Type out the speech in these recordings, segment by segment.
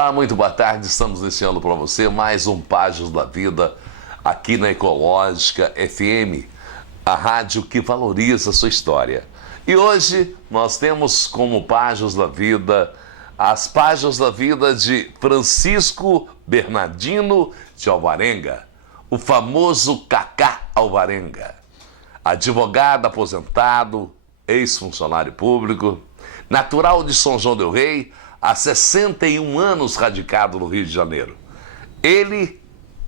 Olá, muito boa tarde. Estamos iniciando para você mais um Páginas da Vida aqui na Ecológica FM, a rádio que valoriza a sua história. E hoje nós temos como Páginas da Vida as Páginas da Vida de Francisco Bernardino de Alvarenga, o famoso Cacá Alvarenga, advogado aposentado, ex-funcionário público, natural de São João del Rei, há 61 anos radicado no Rio de Janeiro. Ele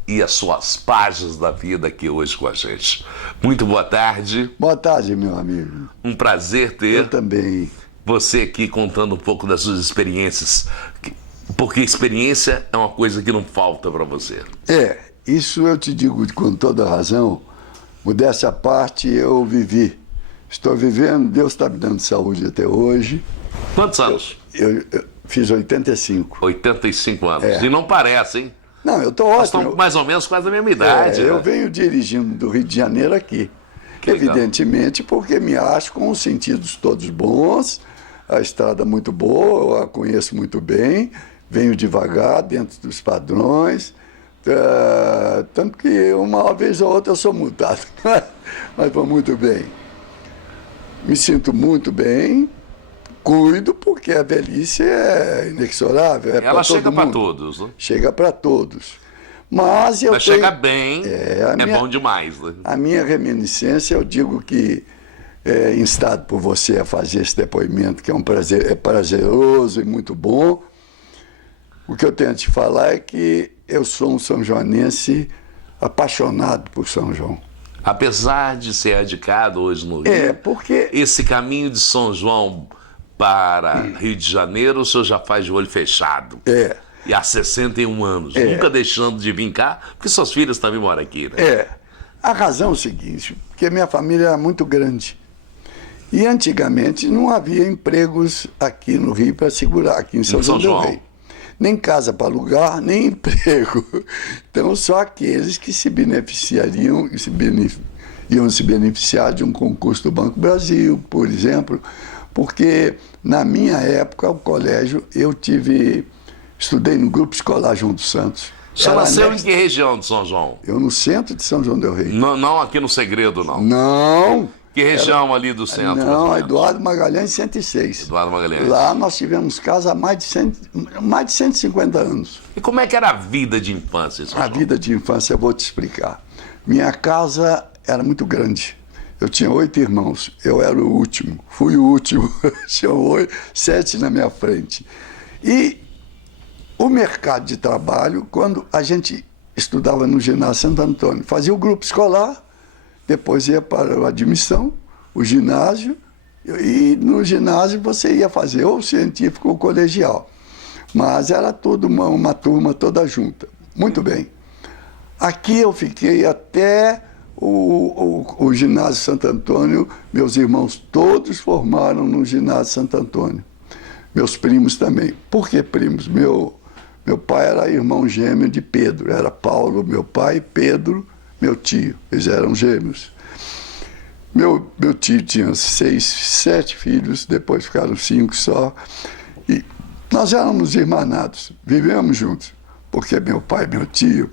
e as suas páginas da vida aqui hoje com a gente. Muito boa tarde. Boa tarde, meu amigo. Um prazer ter Eu também. Você aqui contando um pouco das suas experiências, porque experiência é uma coisa que não falta para você. Isso eu te digo com toda razão. Modéstia à parte, eu vivi. Estou vivendo, Deus está me dando saúde até hoje. Quantos anos? Eu fiz 85. 85 anos. E não parece, hein? Não, eu estou ótimo. Nós estamos mais ou menos quase a mesma idade. Eu venho dirigindo do Rio de Janeiro aqui. Evidentemente, porque me acho com os sentidos todos bons, a estrada muito boa, eu a conheço muito bem, venho devagar, dentro dos padrões, tanto que uma vez ou outra eu sou multado, mas vou muito bem. Me sinto muito bem, cuido, porque a velhice é inexorável. Ela chega para todos, né? Chega para todos. Mas eu tenho... chega bem, bom demais. Né? A minha reminiscência, eu digo que, instado por você a fazer esse depoimento, que é um prazer, é prazeroso e muito bom, o que eu tenho a te falar é que eu sou um são-joanense apaixonado por São João. Apesar de ser radicado hoje no Rio, porque... esse caminho de São João para Rio de Janeiro, o senhor já faz de olho fechado. E há 61 anos, nunca deixando de vir cá, porque suas filhas também moram aqui, né? A razão é o seguinte, porque minha família era muito grande. E antigamente não havia empregos aqui no Rio para segurar, aqui em São João del Rei. Nem casa para alugar, nem emprego. Então, só aqueles que se beneficiariam, iam se beneficiar de um concurso do Banco Brasil, por exemplo, porque na minha época, o colégio, estudei no Grupo Escolar João dos Santos. Você nasceu em que região de São João? Eu no centro de São João del Rei. Não aqui no Segredo, não? Não. Que região ali do centro? Não, Eduardo Magalhães, 106. Eduardo Magalhães. Lá nós tivemos casa há mais de 150 anos. E como é que era a vida de infância? A vida de infância, eu vou te explicar. Minha casa era muito grande. Eu tinha 8 irmãos. Eu era o último. Fui o último. Tinha 7 na minha frente. E o mercado de trabalho, quando a gente estudava no ginásio Santo Antônio, fazia o grupo escolar, depois ia para a admissão, o ginásio, e no ginásio você ia fazer ou científico ou colegial. Mas era tudo uma turma toda junta. Muito bem. Aqui eu fiquei até o ginásio Santo Antônio, meus irmãos todos formaram no ginásio Santo Antônio. Meus primos também. Por que primos? Meu pai era irmão gêmeo de Pedro. Era Paulo, meu pai, e Pedro, meu tio. Eles eram gêmeos. Meu tio tinha 7 filhos, depois ficaram 5 só. E nós éramos irmanados, vivemos juntos. Porque meu pai e meu tio...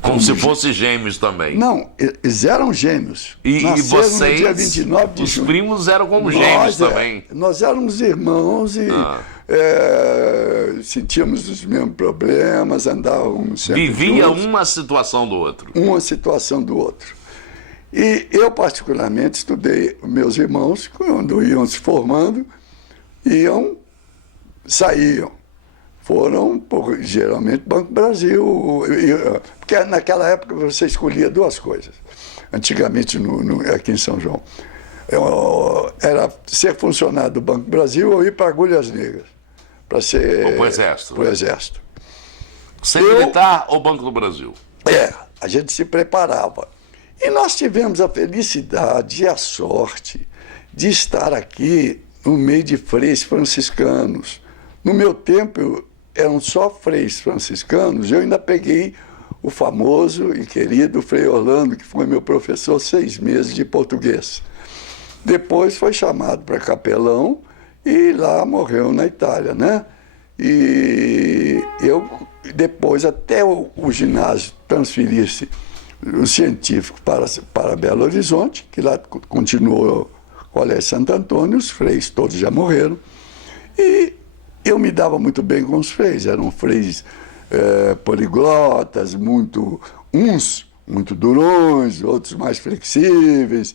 Como se fossem gêmeos também. Não, eles eram gêmeos. E vocês, no dia 29 de junho. Os primos eram como gêmeos também. Nós éramos irmãos e sentíamos os mesmos problemas, andávamos sempre Vivia juntos. Uma situação do outro. Uma situação do outro. E eu, particularmente, estudei meus irmãos, quando iam se formando, saíam. Foram, geralmente, Banco Brasil, porque naquela época você escolhia 2 coisas. Antigamente, aqui em São João, era ser funcionário do Banco Brasil ou ir para Agulhas Negras, para ser... Ou para o Exército. Para o Exército. Ser militar ou Banco do Brasil? A gente se preparava. E nós tivemos a felicidade e a sorte de estar aqui no meio de freis franciscanos. No meu tempo, eram só freis franciscanos, eu ainda peguei o famoso e querido Frei Orlando, que foi meu professor 6 meses de português. Depois foi chamado para capelão e lá morreu na Itália, né? E eu, depois, até o ginásio transferir-se o científico para Belo Horizonte, que lá continuou o Colégio Santo Antônio, os freis todos já morreram, e eu me dava muito bem com os freis, eram freis poliglotas, uns muito durões, outros mais flexíveis,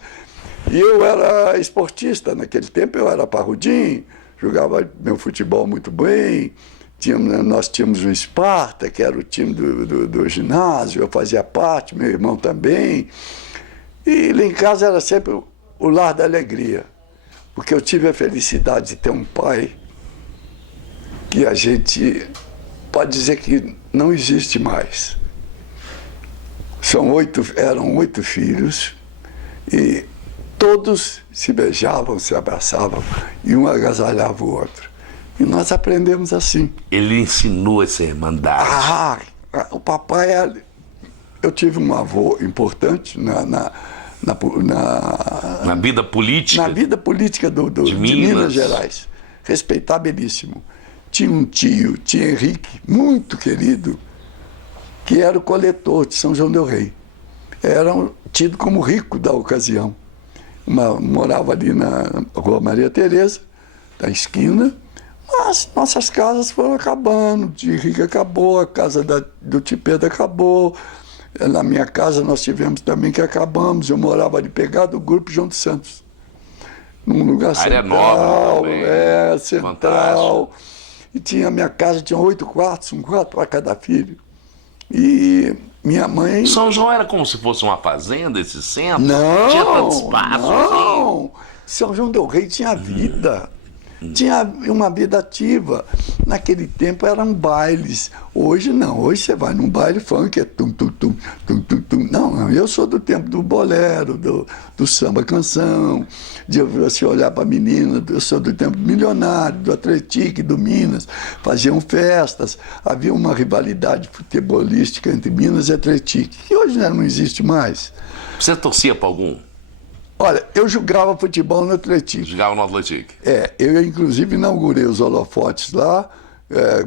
e eu era esportista, naquele tempo eu era parrudinho, jogava meu futebol muito bem, nós tínhamos o Esparta, que era o time do ginásio, eu fazia parte, meu irmão também. E lá em casa era sempre o lar da alegria, porque eu tive a felicidade de ter um pai que a gente pode dizer que não existe mais. Eram 8 filhos e todos se beijavam, se abraçavam e um agasalhava o outro. E nós aprendemos assim. Ele ensinou essa irmandade. O papai... Eu tive um avô importante na vida política? Na vida política de Minas Gerais. Respeitabilíssimo. Tinha um tio Henrique, muito querido, que era o coletor de São João del Rei. Era tido como rico da ocasião. Morava ali na Rua Maria Tereza, da esquina, mas nossas casas foram acabando. De Henrique acabou, a casa do Tipeda acabou. Na minha casa nós tivemos também que acabamos. Eu morava ali pegado do Grupo João de Santos, num lugar área central, nobre também. Central. Fantástico. E tinha minha casa, tinha 8 quartos, um quarto para cada filho. E minha mãe... São João era como se fosse uma fazenda, esse centro? Não, tinha tanto espaço? não. Assim? São João del Rei tinha vida. Tinha uma vida ativa. Naquele tempo eram bailes. Hoje não. Hoje você vai num baile funk, é tum, tum, tum, tum, tum, tum. Não, eu sou do tempo do bolero, do samba canção, de você olhar para a menina. Eu sou do tempo do Milionário, do Atlético, do Minas. Faziam festas. Havia uma rivalidade futebolística entre Minas e Atlético, que hoje não existe mais. Você torcia para algum? Olha, eu jogava futebol no Atlético. Jogava no Atlético? Eu inclusive inaugurei os holofotes lá,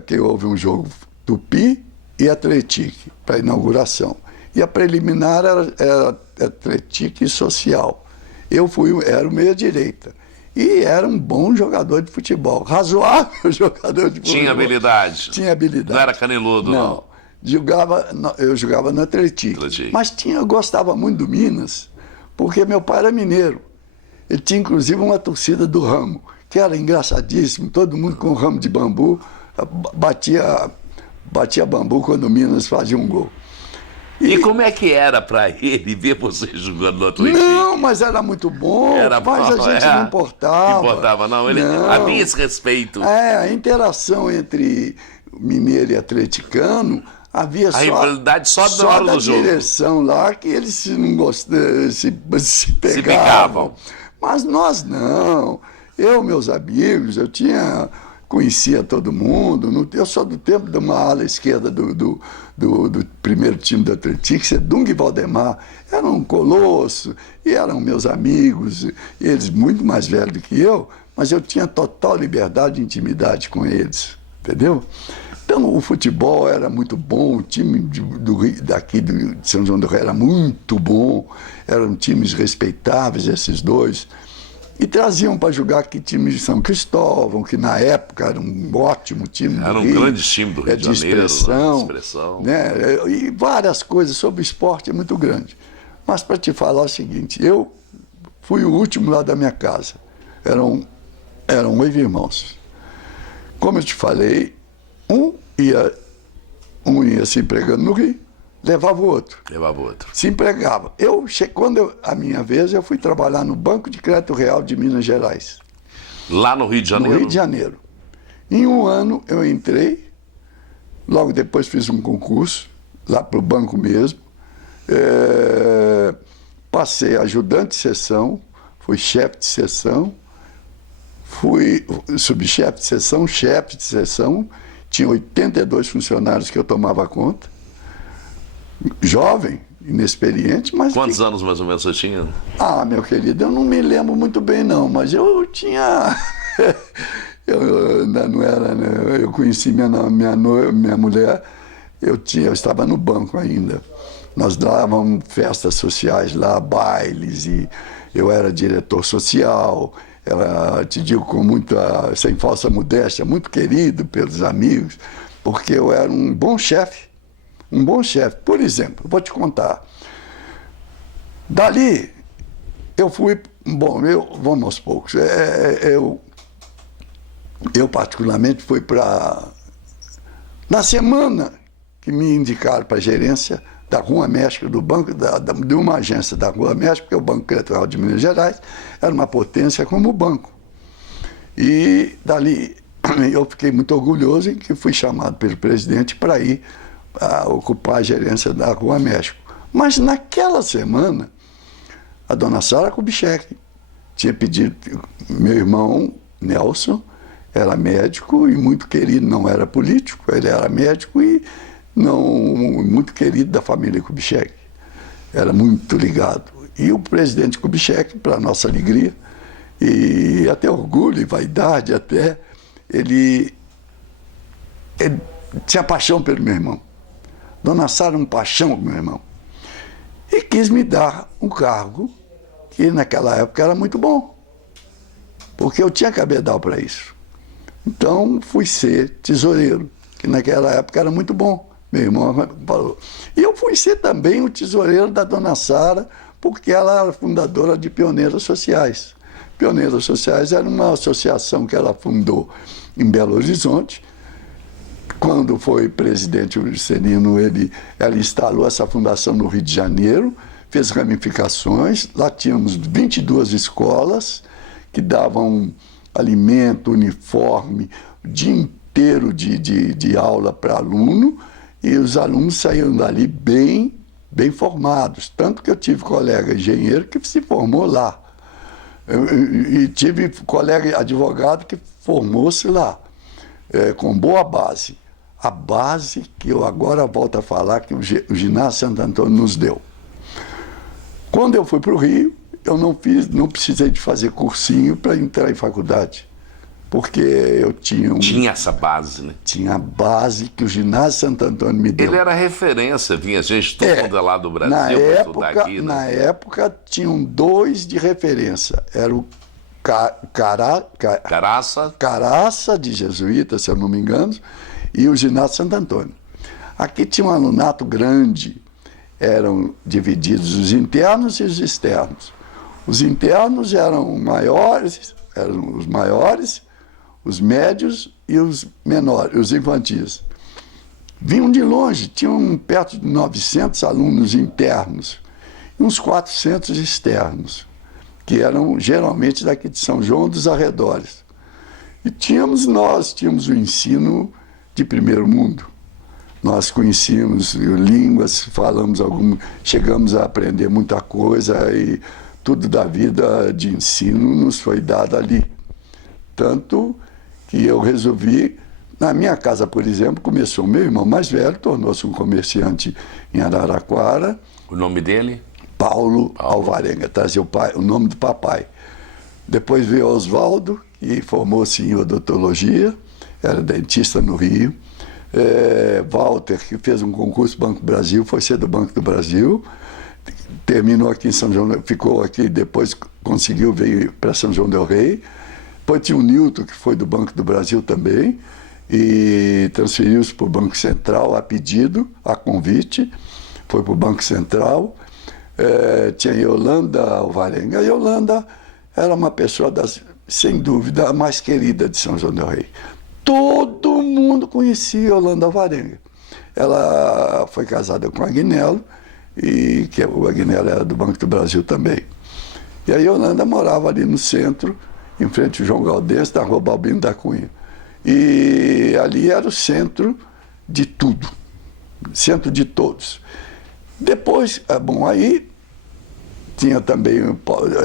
que houve um jogo Tupi e Atlético para inauguração. E a preliminar era Atlético e Social. Era o meia-direita. E era um bom jogador de futebol, razoável jogador de futebol. Tinha habilidade? Tinha habilidade. Não era caneludo, não? Eu jogava no Atlético. Mas eu gostava muito do Minas, porque meu pai era mineiro. Ele tinha, inclusive, uma torcida do ramo, que era engraçadíssimo, todo mundo com ramo de bambu, batia bambu quando o Minas fazia um gol. E como é que era para ele ver você jogando no Atlético? Não, mas era muito bom, mas a gente não importava. Não importava, não. Havia esse respeito. A interação entre mineiro e atleticano... Havia a rivalidade só na hora do jogo. Direção lá que eles se pegavam. Mas nós não. Meus amigos, conhecia todo mundo. Eu sou do tempo de uma ala esquerda do primeiro time do Atlético, que é Dunga e Valdemar. Eram um colosso, e eram meus amigos, eles muito mais velhos do que eu, mas eu tinha total liberdade e intimidade com eles, entendeu? Então, o futebol era muito bom, o time daqui de São João del Rei era muito bom, eram times respeitáveis, esses dois. E traziam para jogar aqui times de São Cristóvão, que na época era um ótimo time do Rio. Era um grande time do Rio de Janeiro. Expressão. Né? E várias coisas sobre o esporte é muito grande. Mas para te falar o seguinte, eu fui o último lá da minha casa. Eram 8 irmãos. Como eu te falei, um ia se empregando no Rio, levava o outro. Se empregava. Quando a minha vez, eu fui trabalhar no Banco de Crédito Real de Minas Gerais. Lá no Rio de Janeiro? No Rio de Janeiro. Em um ano eu entrei, logo depois fiz um concurso, lá para o banco mesmo. Passei ajudante de seção, fui chefe de seção, fui subchefe de seção, chefe de seção. Tinha 82 funcionários que eu tomava conta. Jovem, inexperiente, mas... Quantos anos mais ou menos você tinha? Meu querido, eu não me lembro muito bem não, mas eu tinha... Eu ainda não era, né? Eu conheci minha mulher, eu estava no banco ainda. Nós dávamos festas sociais lá, bailes, e eu era diretor social, te digo com muita, sem falsa modéstia, muito querido pelos amigos, porque eu era um bom chefe. Um bom chefe. Por exemplo, vou te contar. Dali, eu fui... Bom, vamos aos poucos. Eu particularmente, fui para... Na semana que me indicaram para a gerência da Rua México, do banco, de uma agência da Rua México, porque o Banco Central de Minas Gerais era uma potência como o banco. E dali eu fiquei muito orgulhoso em que fui chamado pelo presidente para ir ocupar a gerência da Rua México. Mas naquela semana, a dona Sara Kubitschek tinha pedido, meu irmão Nelson era médico e muito querido, não era político, ele era médico e muito querido da família Kubitschek, era muito ligado. E o presidente Kubitschek, para nossa alegria, e até orgulho e vaidade até, ele tinha paixão pelo meu irmão. Dona Sara, uma paixão pelo meu irmão. E quis me dar um cargo que naquela época era muito bom, porque eu tinha cabedal para isso. Então fui ser tesoureiro, que naquela época era muito bom. Meu irmão falou. E eu fui ser também o tesoureiro da dona Sara, porque ela era fundadora de Pioneiros Sociais. Pioneiros Sociais era uma associação que ela fundou em Belo Horizonte. Quando foi presidente o Juscelino, ela instalou essa fundação no Rio de Janeiro, fez ramificações. Lá tínhamos 22 escolas que davam alimento, uniforme, o dia inteiro de aula para aluno, e os alunos saíram dali bem formados. Tanto que eu tive colega engenheiro que se formou lá. E tive colega advogado que formou-se lá, com boa base. A base que eu agora volto a falar que o Ginásio Santo Antônio nos deu. Quando eu fui para o Rio, eu não precisei de fazer cursinho para entrar em faculdade, porque eu tinha Tinha essa base, né? Tinha a base que o Ginásio Santo Antônio me deu. Ele era referência, vinha gente todo mundo lá do Brasil para estudar aqui, né? Na época, tinham dois de referência. Era o Caraça, de jesuíta, se eu não me engano, e o Ginásio Santo Antônio. Aqui tinha um alunato grande, eram divididos os internos e os externos. Os internos eram os maiores, os médios e os menores, os infantis. Vinham de longe, tinham perto de 900 alunos internos e uns 400 externos, que eram geralmente daqui de São João dos arredores. E tínhamos o ensino de primeiro mundo. Nós conhecíamos línguas, chegamos a aprender muita coisa e tudo da vida de ensino nos foi dado ali. Tanto que eu resolvi, na minha casa, por exemplo, começou o meu irmão mais velho, tornou-se um comerciante em Araraquara. O nome dele? Paulo Alvarenga, trazia o nome do papai. Depois veio Oswaldo, que formou-se em odontologia, era dentista no Rio. Walter, que fez um concurso Banco do Brasil, foi ser do Banco do Brasil, terminou aqui em São João, ficou aqui, depois veio para São João del Rei. Depois tinha o Nilton, que foi do Banco do Brasil também, e transferiu-se para o Banco Central a pedido, a convite, foi para o Banco Central. Tinha a Yolanda Alvarenga. A Yolanda era uma pessoa, sem dúvida, a mais querida de São João del Rei. Todo mundo conhecia a Yolanda Alvarenga. Ela foi casada com o Agnello, e que o Agnello era do Banco do Brasil também. E a Yolanda morava ali no centro, em frente ao João Galdense, da Rua Balbino da Cunha. E ali era o centro de tudo, centro de todos. Depois, aí tinha também,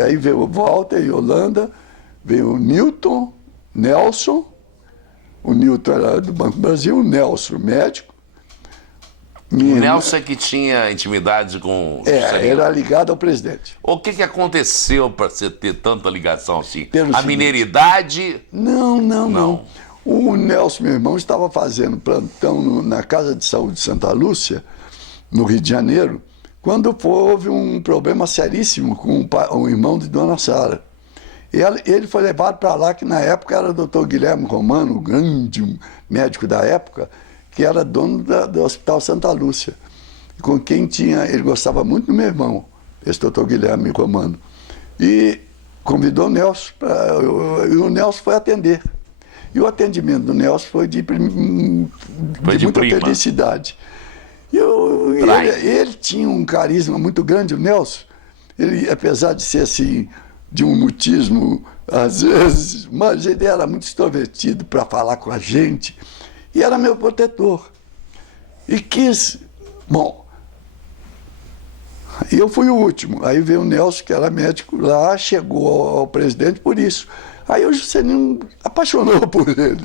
aí veio o Walter e Yolanda, veio o Nilton, Nelson. O Nilton era do Banco do Brasil, o Nelson, médico. O Nelson é que tinha intimidade com o Juscelino. era ligado ao presidente. O que aconteceu para você ter tanta ligação assim? Pelo A seguinte, mineiridade? Não. O Nelson, meu irmão, estava fazendo plantão na Casa de Saúde de Santa Lúcia, no Rio de Janeiro, quando houve um problema seríssimo com o irmão de Dona Sara. Ele foi levado para lá, que na época era o doutor Guilherme Romano, o grande médico da época, que era dono do Hospital Santa Lúcia, com quem ele gostava muito do meu irmão, esse doutor Guilherme Romano. E convidou o Nelson, e o Nelson foi atender. E o atendimento do Nelson foi de muita felicidade. Ele tinha um carisma muito grande, o Nelson. Ele, apesar de ser assim, de um mutismo, às vezes, mas ele era muito extrovertido para falar com a gente. E era meu protetor. E eu fui o último. Aí veio o Nelson, que era médico lá, chegou ao presidente por isso. Aí o Juscelino apaixonou por ele.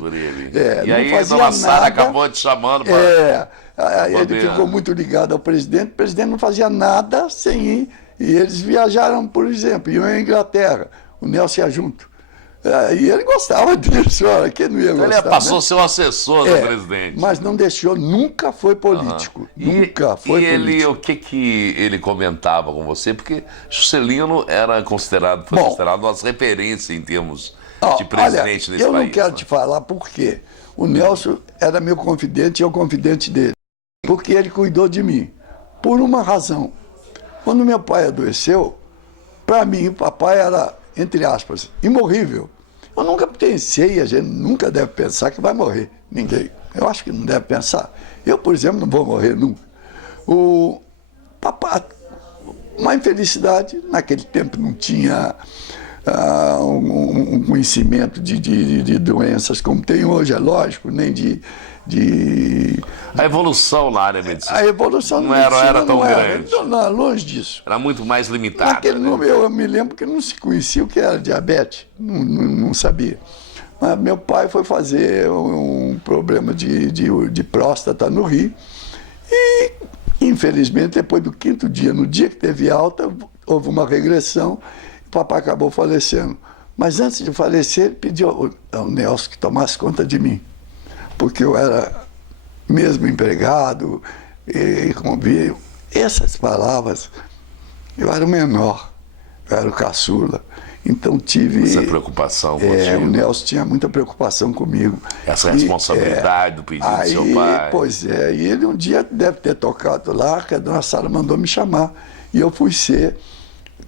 E aí a Dona Sara acabou te chamando para... Aí ele ficou muito ligado ao presidente. O presidente não fazia nada sem ir. E eles viajaram, por exemplo, iam à Inglaterra. O Nelson ia junto. E ele gostava disso, olha, quem não ia gostar? Ele passou a ser o assessor do presidente. Mas não deixou, nunca foi político. Nunca foi político. O que ele comentava com você? Porque Juscelino foi considerado uma referência em termos de presidente nesse país. Eu não quero te falar por quê. O Nelson era meu confidente e eu confidente dele. Porque ele cuidou de mim. Por uma razão. Quando meu pai adoeceu, para mim, o papai era, entre aspas, imorrível. Eu nunca pensei, a gente nunca deve pensar que vai morrer. Ninguém. Eu acho que não deve pensar. Eu, por exemplo, não vou morrer nunca. O papai, uma infelicidade, naquele tempo não tinha um conhecimento de doenças como tem hoje, é lógico, nem A evolução na área da medicina. A evolução não era tão grande. Não, longe disso. Era muito mais limitada. Eu me lembro que não se conhecia o que era diabetes, não sabia. Mas meu pai foi fazer um problema de próstata no Rio e, infelizmente, depois do 5º dia, no dia que teve alta, houve uma regressão e o papai acabou falecendo. Mas antes de falecer, ele pediu ao Nelson que tomasse conta de mim, porque eu era mesmo empregado, e convívio. Essas palavras, eu era o menor, eu era o caçula. Então tive... Essa preocupação contigo. O Nelson tinha muita preocupação comigo. Essa responsabilidade do pedido do seu pai. Pois é, e ele um dia deve ter tocado lá, que a Dona Sara mandou me chamar. E eu fui ser,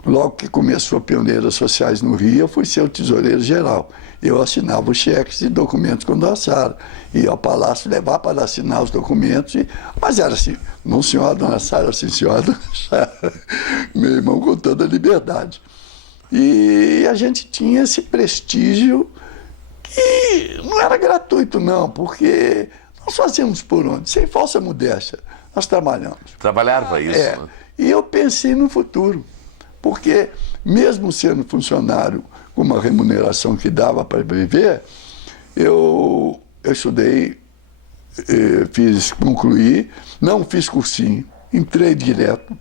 logo que começou a Pioneiras Sociais no Rio, eu fui ser o tesoureiro geral. Eu assinava os cheques e documentos com a Dona Sara. Ia ao palácio levar para assinar os documentos. Mas era assim, não senhora Dona Sara, assim, senhora Dona Sara. Meu irmão com toda a liberdade. E a gente tinha esse prestígio que não era gratuito, não, porque nós fazíamos por onde? Sem falsa modéstia. Nós trabalhamos. Trabalhava isso, né? E eu pensei no futuro, porque mesmo sendo funcionário com uma remuneração que dava para viver, eu estudei, concluí, não fiz cursinho, entrei direto,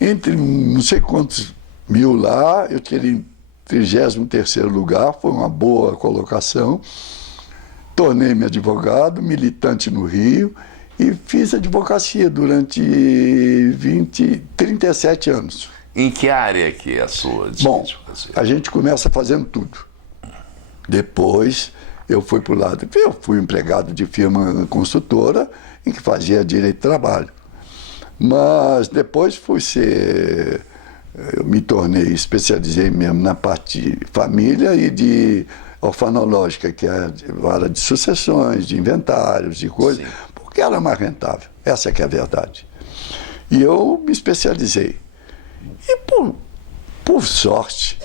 entre não sei quantos mil lá, eu tirei em 33º lugar, foi uma boa colocação, tornei-me advogado, militante no Rio, e fiz advocacia durante 37 anos. Em que área que é a sua advocacia? Bom, a gente começa fazendo tudo. Depois eu fui para o lado, eu fui empregado de firma construtora em que fazia direito de trabalho. Mas depois eu me especializei mesmo na parte de família e de orfanológica, que é a área de sucessões, de inventários, de coisas, porque era mais rentável, essa que é a verdade. E eu me especializei. E por sorte,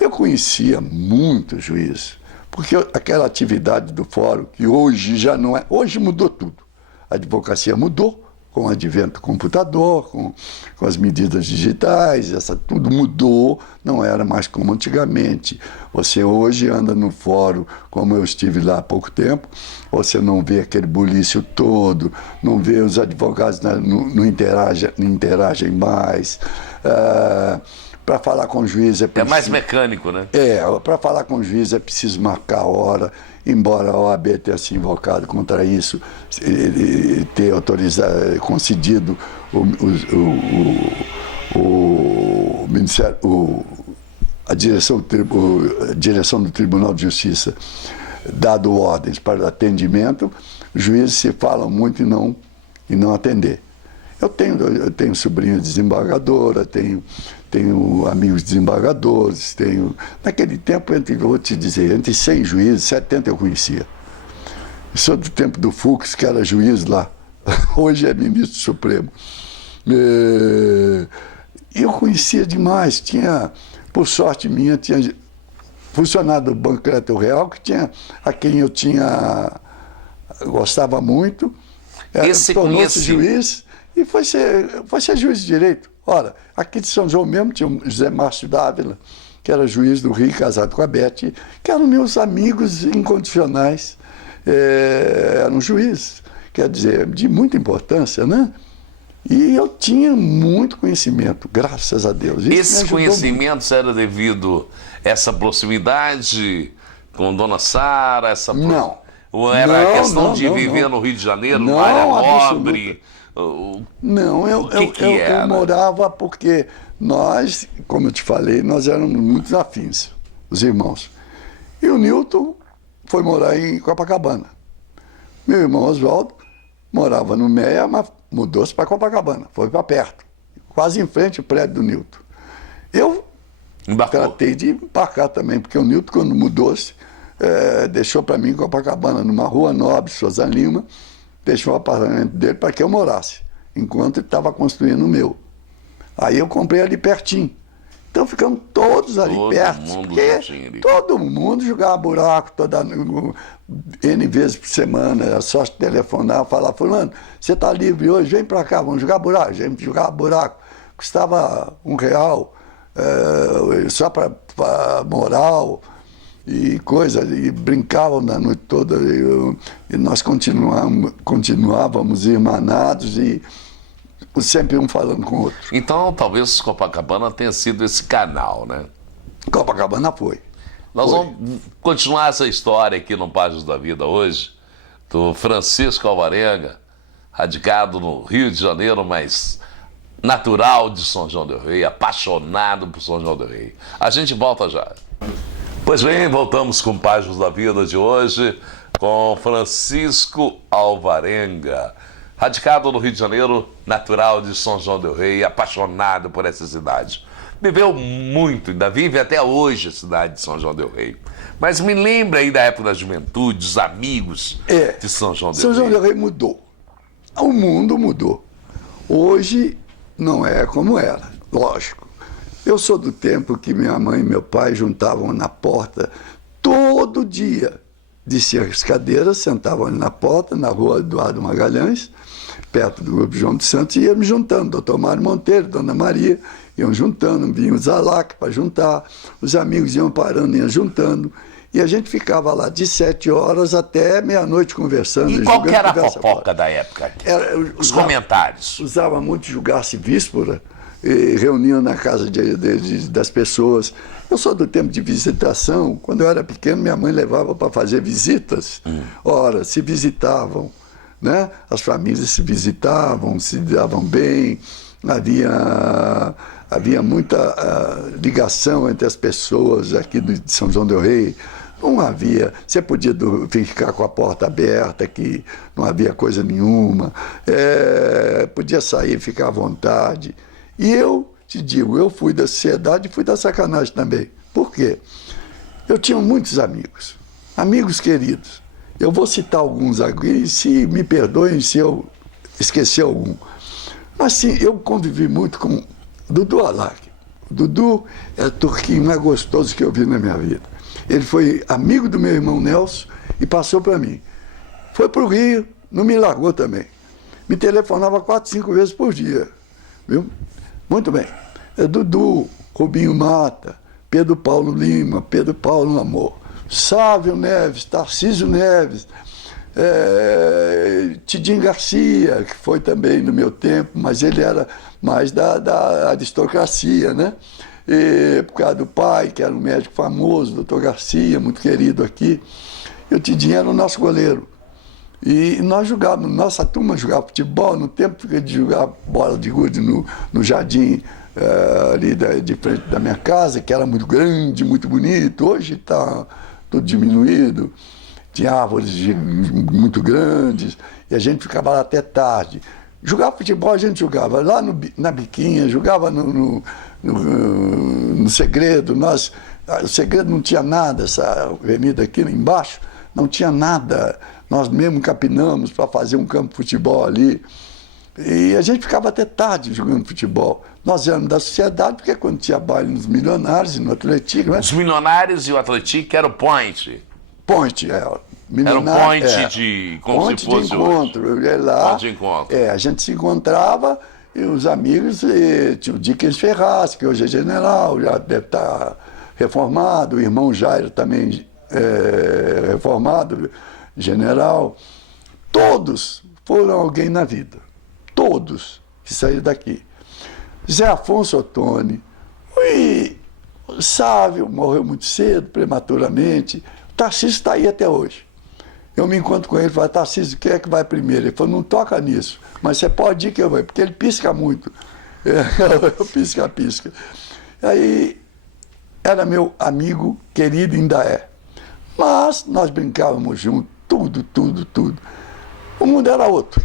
eu conhecia muito juiz, porque aquela atividade do fórum, que hoje já não é, hoje mudou tudo. A advocacia mudou, com o advento do computador, com as medidas digitais, tudo mudou, não era mais como antigamente. Você hoje anda no fórum, como eu estive lá há pouco tempo, você não vê aquele bulício todo, não vê os advogados, não interagem mais. Para falar com o juiz é preciso... É mais mecânico, né? Para falar com o juiz é preciso marcar a hora, embora a OAB tenha se invocado contra isso, ele ter autorizado, concedido o Ministério, a direção do Tribunal de Justiça, dado ordens para atendimento, os juízes se falam muito e não atender. Eu tenho sobrinha desembargadora, tenho amigos desembargadores, naquele tempo, vou te dizer, entre 100 juízes, 70 eu conhecia. Sou do tempo do Fux, que era juiz lá, hoje é ministro supremo. Eu conhecia demais, por sorte minha, tinha funcionário do Banco Crédito Real, a quem eu gostava muito, tornou-se juiz e foi ser juiz de direito. Ora, aqui de São João mesmo tinha o José Márcio Dávila, que era juiz do Rio, casado com a Bete, que eram meus amigos incondicionais, eram juízes, quer dizer, de muita importância, né? E eu tinha muito conhecimento, graças a Deus. Esse conhecimento era devido a essa proximidade com Dona Sara? Não. Ou era questão de viver no Rio de Janeiro, numa área nobre? Não, eu morava porque nós, como eu te falei, nós éramos muito afins, os irmãos. E o Newton foi morar em Copacabana. Meu irmão Oswaldo morava no Meia, mas mudou-se para Copacabana, foi para perto, quase em frente ao prédio do Newton. Eu tratei de embarcar também, porque o Newton, quando mudou-se, deixou para mim em Copacabana, numa rua nobre, Souza Lima, deixou o apartamento dele para que eu morasse, enquanto ele estava construindo o meu. Aí eu comprei ali pertinho. Então ficamos todos ali perto, porque todo mundo jogava buraco, N vezes por semana, era só telefonar, falar, fulano, você está livre hoje, vem para cá, vamos jogar buraco. A gente jogava buraco, custava R$1, só para moral e coisa, e brincavam na noite toda, e nós continuávamos irmanados e sempre um falando com o outro. Então, talvez Copacabana tenha sido esse canal, né? Copacabana foi. Nós vamos continuar essa história aqui no Páginas da Vida hoje, do Francisco Alvarenga, radicado no Rio de Janeiro, mas natural de São João del Rei, apaixonado por São João del Rei. A gente volta já. Pois bem, voltamos com Páginas da Vida de hoje, com Francisco Alvarenga, radicado no Rio de Janeiro, natural de São João del Rei, apaixonado por essa cidade. Viveu muito, ainda vive até hoje a cidade de São João del Rei. Mas me lembra aí da época da juventude, dos amigos de São João del Rei. São João del Rei mudou. O mundo mudou. Hoje não é como era, lógico. Eu sou do tempo que minha mãe e meu pai juntavam na porta todo dia. Desciam as cadeiras, sentavam ali na porta, na rua Eduardo Magalhães, perto do Grupo João de Santos, e iam me juntando. Doutor Mário Monteiro, Dona Maria, iam juntando, vinham os Alac para juntar, os amigos iam parando, iam juntando. E a gente ficava lá de 7 horas até meia-noite conversando. E qual que era a fofoca da época? Os comentários. Usava muito julgar-se víspora, e reuniam na casa das pessoas. Eu sou do tempo de visitação. Quando eu era pequeno, minha mãe levava para fazer visitas. Ora, se visitavam, né? As famílias se visitavam, se davam bem, havia muita ligação entre as pessoas aqui de São João del Rei. Não havia, você podia ficar com a porta aberta, que não havia coisa nenhuma, podia sair, ficar à vontade. E eu te digo, eu fui da sociedade e fui da sacanagem também. Por quê? Eu tinha muitos amigos, amigos queridos. Eu vou citar alguns aqui, se me perdoem se eu esquecer algum. Mas sim, eu convivi muito com Dudu Alac. Dudu é o turquinho mais gostoso que eu vi na minha vida. Ele foi amigo do meu irmão Nelson e passou para mim. Foi para o Rio, não me largou também. me telefonava 4, 5 vezes por dia. Viu? Muito bem. Dudu, Rubinho Mata, Pedro Paulo Lima, Pedro Paulo Amor, Sávio Neves, Tarcísio Neves, Tidinho Garcia, que foi também no meu tempo, mas ele era mais da aristocracia, né? E, por causa do pai, que era um médico famoso, doutor Garcia, muito querido aqui. E o Tidinho era o nosso goleiro. E nós jogávamos, nossa turma jogava futebol, no tempo de jogar bola de gude no jardim ali de frente da minha casa, que era muito grande, muito bonito. Hoje está tudo diminuído, tinha árvores muito grandes, e a gente ficava lá até tarde. Jogava futebol, a gente jogava lá na Biquinha, jogava no Segredo. O Segredo não tinha nada, essa avenida aqui embaixo, não tinha nada. Nós mesmo capinamos para fazer um campo de futebol ali. E a gente ficava até tarde jogando futebol. Nós éramos da sociedade, porque quando tinha baile nos Milionários e no Atlético... Né? Os Milionários e o Atlético era o point. Point, era um point de... como ponte se fosse de encontro. hoje. Eu ia lá, Ponte de encontro. a gente se encontrava e os amigos... tinha o Dickens Ferraz, que hoje é general, já deve estar reformado. O irmão Jairo também reformado, general. Todos foram alguém na vida. Todos que saíram daqui. Zé Afonso Ottoni, o Sávio morreu muito cedo, prematuramente. O Tarcísio está aí até hoje. Eu me encontro com ele e falo, Tarcísio, quem é que vai primeiro? Ele falou, não toca nisso, mas você pode ir que eu vou, porque ele pisca muito. Eu pisca. Aí era meu amigo querido, ainda é. Mas nós brincávamos juntos, tudo. O mundo era outro.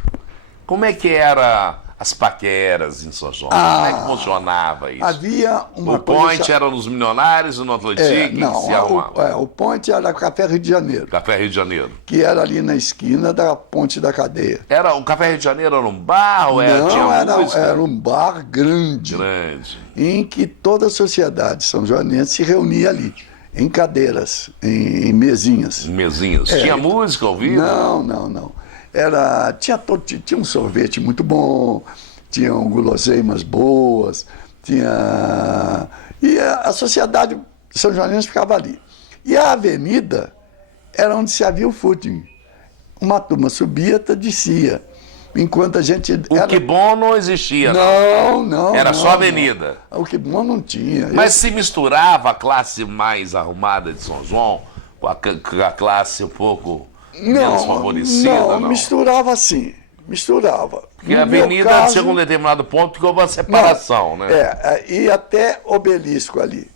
Como é que era as paqueras em São João? Como é que funcionava isso? Havia uma o point era nos Milionários e no Atlético? O point era Café Rio de Janeiro. Café Rio de Janeiro. Que era ali na esquina da Ponte da Cadeia. O Café Rio de Janeiro era um bar ou era um bar grande. Em que toda a sociedade são-joanense se reunia ali. Em cadeiras, em mesinhas. Tinha música ao vivo? Não. Tinha um sorvete muito bom, tinham guloseimas boas, e a sociedade São Joanense ficava ali. E a avenida era onde se havia o footing. Uma turma subia, outra descia. Enquanto a gente... O que bom não existia, não. Era só avenida. O que bom não tinha. Mas se misturava a classe mais arrumada de São João com a classe um pouco... menos favorecida, não? Misturava sim, Porque a avenida chega a um determinado ponto que houve uma separação, né? E até Obelisco ali,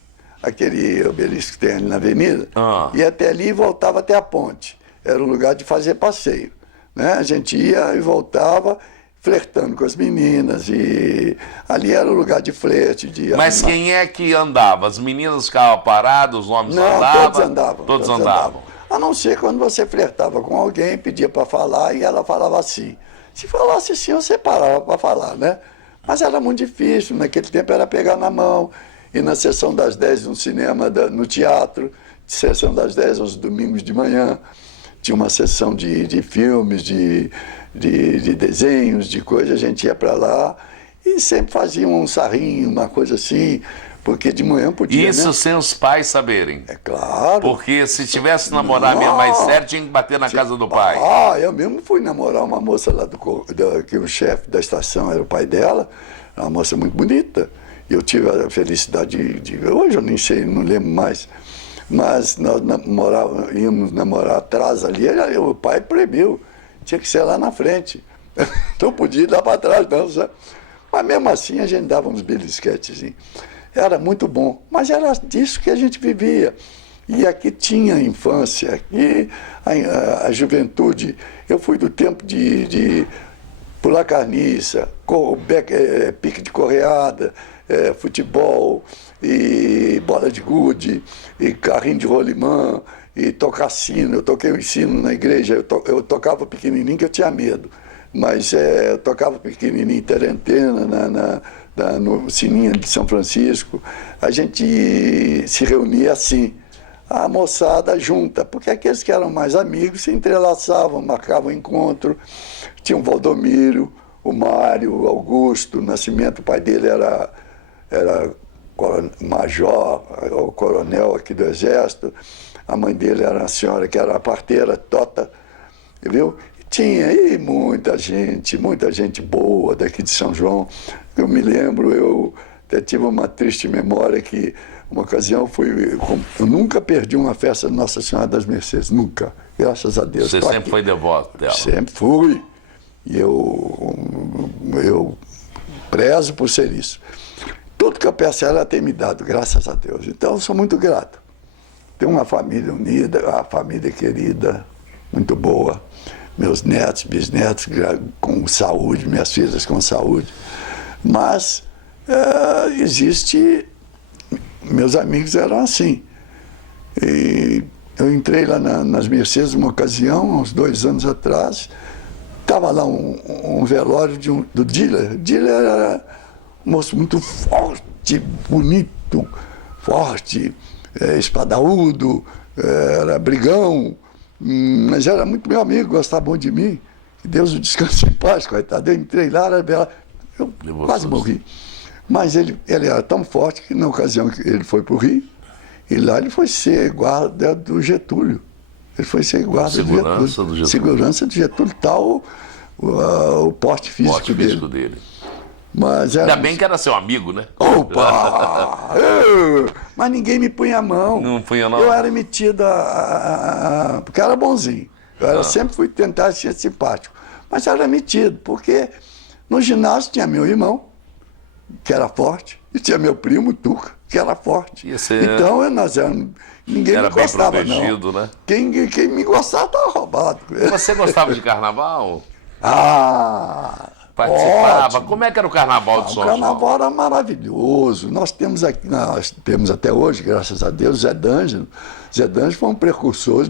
aquele obelisco que tem ali na avenida, e até ali e voltava até a ponte. Era um lugar de fazer passeio, né? A gente ia e voltava flertando com as meninas, e ali era o lugar de flerte. Mas quem é que andava? As meninas ficavam paradas, os homens andavam? Todos andavam. A não ser quando você flertava com alguém, pedia para falar e ela falava assim. Se falasse sim, você parava para falar, né? Mas era muito difícil, naquele tempo era pegar na mão, ir na sessão das 10 no cinema, no teatro, sessão das 10 aos domingos de manhã. Tinha uma sessão de filmes, de desenhos, de coisas, a gente ia para lá e sempre fazia um sarrinho, uma coisa assim. Porque de manhã podia, isso, né? Sem os pais saberem. É claro. Porque se tivesse namorar minha mais séria, tinha que bater na casa do pai. Eu mesmo fui namorar uma moça lá que o chefe da estação era o pai dela, uma moça muito bonita. E eu tive a felicidade hoje eu nem sei, não lembro mais. Mas nós íamos namorar atrás ali, o pai proibiu. Tinha que ser lá na frente. Não podia ir lá para trás, não, sabe? Mas mesmo assim a gente dava uns belisquetezinhos. Era muito bom, mas era disso que a gente vivia. E aqui tinha a infância, aqui a juventude. Eu fui do tempo de pular carniça, pique de correada, futebol, e bola de gude, e carrinho de rolimã, e tocar sino. Eu toquei o sino na igreja, eu tocava pequenininho que eu tinha medo. Mas eu tocava pequenininho, tarantena, no Sininho de São Francisco. A gente se reunia assim. a moçada junta, porque aqueles que eram mais amigos se entrelaçavam, marcavam encontro. Tinha o Valdomiro, o Mário, o Augusto, o Nascimento, o pai dele era major, o coronel aqui do Exército, a mãe dele era a senhora que era a parteira, Tota, viu? Tinha aí muita gente boa daqui de São João. Eu me lembro, eu até tive uma triste memória que uma ocasião eu nunca perdi uma festa de Nossa Senhora das Mercês, nunca, graças a Deus. Você sempre foi devoto dela? Sempre fui, e eu prezo por ser isso. Tudo que eu peço a ela tem me dado, graças a Deus. Então eu sou muito grato. Tenho uma família unida, uma família querida, muito boa. Meus netos, bisnetos com saúde, minhas filhas com saúde. Mas meus amigos eram assim. E eu entrei lá nas Mercedes uma ocasião, uns 2 anos atrás, estava lá um velório do Diller. Diller era um moço muito forte, bonito, forte, espadaúdo, era brigão, mas era muito meu amigo, gostava muito de mim. Que Deus o descanse em paz, coitado. Eu entrei lá, eu quase morri. Mas ele era tão forte que na ocasião que ele foi para o Rio, e lá ele foi ser guarda do Getúlio. Ele foi ser guarda do Getúlio. Segurança do Getúlio, tal o porte físico dele. Mas ainda bem que era seu amigo, né? Opa! Mas ninguém me punha a mão. Não punha não? Eu era metido porque era bonzinho. Sempre fui tentar ser simpático. Mas era metido, porque no ginásio tinha meu irmão, que era forte, e tinha meu primo, Tuca, que era forte. Então ninguém me gostava, bem protegido, não. Né? Quem me gostava estava roubado. Você gostava de carnaval? Participava? Ótimo. Como é que era o carnaval de São João? O carnaval era maravilhoso. Nós temos até hoje, graças a Deus, Zé D'Angelo. Zé D'Angelo foi um precursor